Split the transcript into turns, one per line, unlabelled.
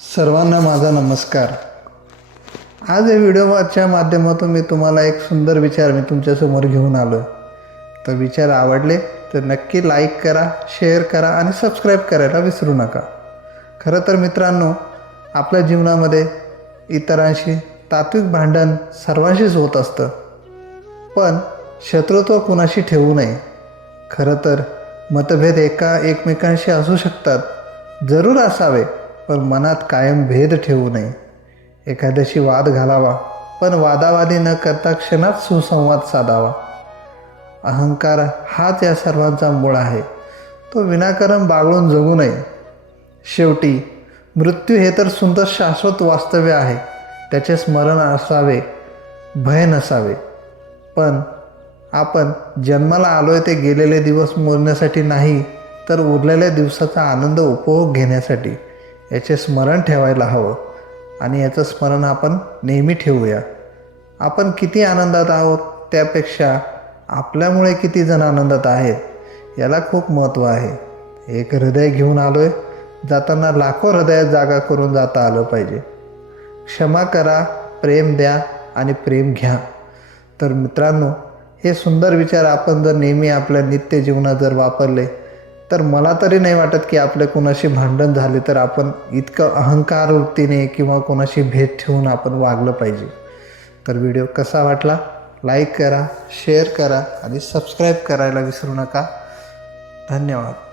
सर्वांना माझा नमस्कार. आज या व्हिडिओच्या माध्यमातून मी तुम्हाला एक सुंदर विचार मी तुमच्यासमोर घेऊन आलो. तर विचार आवडले तर नक्की लाईक करा शेअर करा आणि सबस्क्राईब करायला विसरू नका. खरं तर मित्रांनो आपल्या जीवनामध्ये इतरांशी तात्विक भांडण सर्वांशीच होत असतं. पण शत्रुत्व कुणाशी ठेवू नये. खरं तर मतभेद एका एकमेकांशी असू शकतात. जरूर असावे. पण मनात कायम भेद ठेवू नये. एखाद्याशी वाद घालावा पण वादावादी न करता क्षणात सुसंवाद साधावा. अहंकार हाच या सर्वांचा मूळ आहे. तो विनाकारण बागळून जगू नये. शेवटी मृत्यू हे तर सुंदर शाश्वत वास्तव्य आहे. त्याचे स्मरण असावे भय नसावे. पण आपण जन्माला आलोय ते गेलेले दिवस मोजण्यासाठी नाही तर उरलेल्या दिवसाचा आनंद उपभोग घेण्यासाठी. याचे स्मरण ठेवायला हवं आणि याचं स्मरण आपण नेहमी ठेवूया. आपण किती आनंदात आहोत त्यापेक्षा आपल्यामुळे किती जण आनंदात आहेत याला खूप महत्त्व आहे. एक हृदय घेऊन आलो आहे जाताना लाखो हृदयात जागा करून जाता आलं पाहिजे. क्षमा करा प्रेम द्या आणि प्रेम घ्या. तर मित्रांनो हे सुंदर विचार आपण जर नेहमी आपल्या नित्य जीवनात जर वापरले तर मला तरी नाही वाटत की आपले कोणाशी भांडण झाले तर आपण इतकं अहंकार वृत्तीने किंवा कोणाशी भेद ठेवून आपण वागलं पाहिजे. तर व्हिडिओ कसा वाटला? लाईक करा शेअर करा आणि सबस्क्राईब करायला विसरू नका. धन्यवाद.